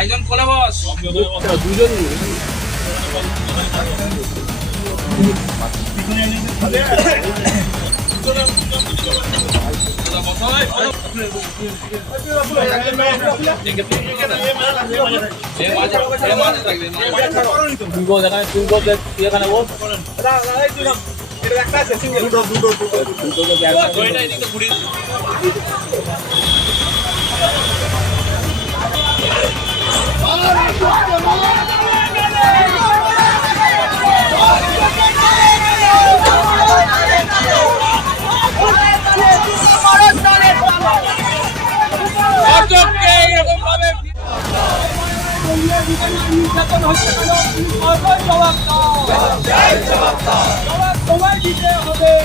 একজন কোলে বস, দুজন তোমায় দিতে হবে।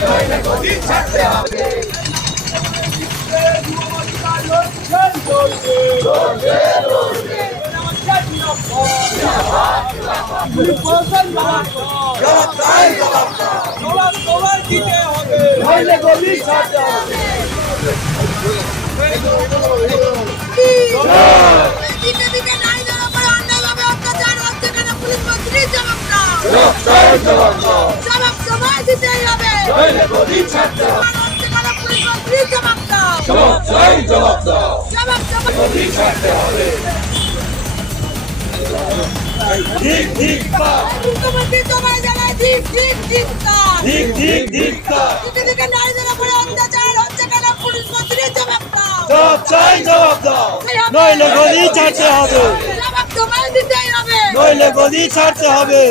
নইলে গদি ছাড়তে হবে, নইলে গদি ছাড়তে হবে।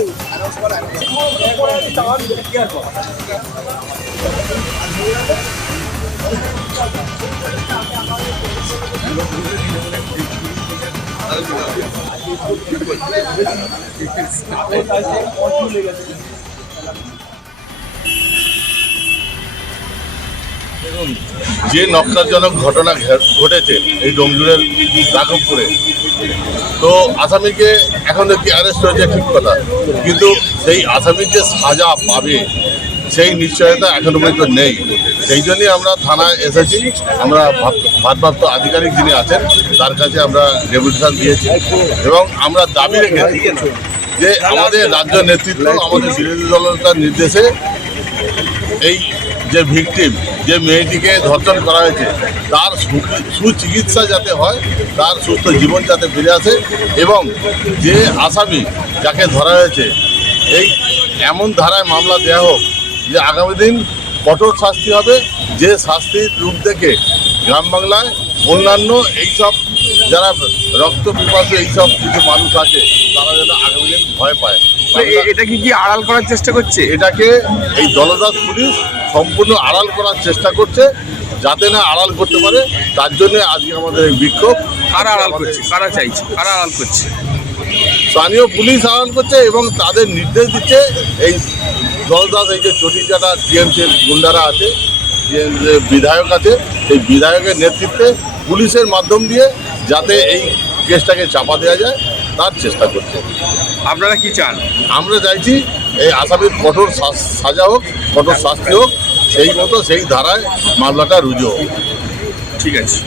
যে নক্কারজনক ঘটনা ঘটেছে এই ডোমজুড়ের রাঘবপুরে, তো আসামিকে এখন কি অ্যারেস্ট হয়েছে ঠিক কথা, কিন্তু সেই আসামির যে সাজা পাবে সেই নিশ্চয়তা এখনো পর্যন্ত নেই। সেই জন্যই আমরা থানায় এসেছি। আমরা ভারপ্রাপ্ত আধিকারিক যিনি আছেন তার কাছে আমরা ডেপুটেশন দিয়েছি এবং আমরা দাবি রেখেছি যে আমাদের রাজ্য নেতৃত্ব আমাদের বিরোধী দলতার নির্দেশে এই যে ভিকটিম, যে মেয়েটিকে ধর্ষণ করা হয়েছে তার সুচিকিৎসা যাতে হয়, তার সুস্থ জীবন যাতে ফিরে আসে এবং যে আসামি যাকে ধরা হয়েছে এই এমন ধারায় মামলা দেওয়া হোক যে আগামী দিন কঠোর শাস্তি হবে, যে শাস্তির রূপ দেখে গ্রাম বাংলায় অন্যান্য এইসব যারা রক্ত পিপাসু এইসব কিছু মানুষ আছে তারা যেন আগামী দিন ভয় পায়। এটাকে কি আড়াল করার চেষ্টা করছে? এটাকে এই দলদাস পুলিশ সম্পূর্ণ আড়াল করার চেষ্টা করছে, যাতে না আড়াল করতে পারে তার জন্য আজকে আমাদের এই বিক্ষোভ। কারা আড়াল করছে, কারা চাইছে, কারা আড়াল করছে? স্থানীয় পুলিশ আড়াল করছে এবং তাদের নির্দেশ দিচ্ছে এই দলদাস, এই যে চটিচাটা টিএমসির গুন্ডারা আছে, যে বিধায়ক আছে, এই বিধায়কের নেতৃত্বে পুলিশের মাধ্যম দিয়ে যাতে এই কেসটাকে চাপা দেওয়া যায় তার চেষ্টা করছে। আপনারা কি চান? আমরা চাইছি এই আসামির কঠোর সাজা হোক, কঠোর শাস্তি হোক, সেই মতো সেই ধারায় মামলাটা রুজু হোক। ঠিক আছে।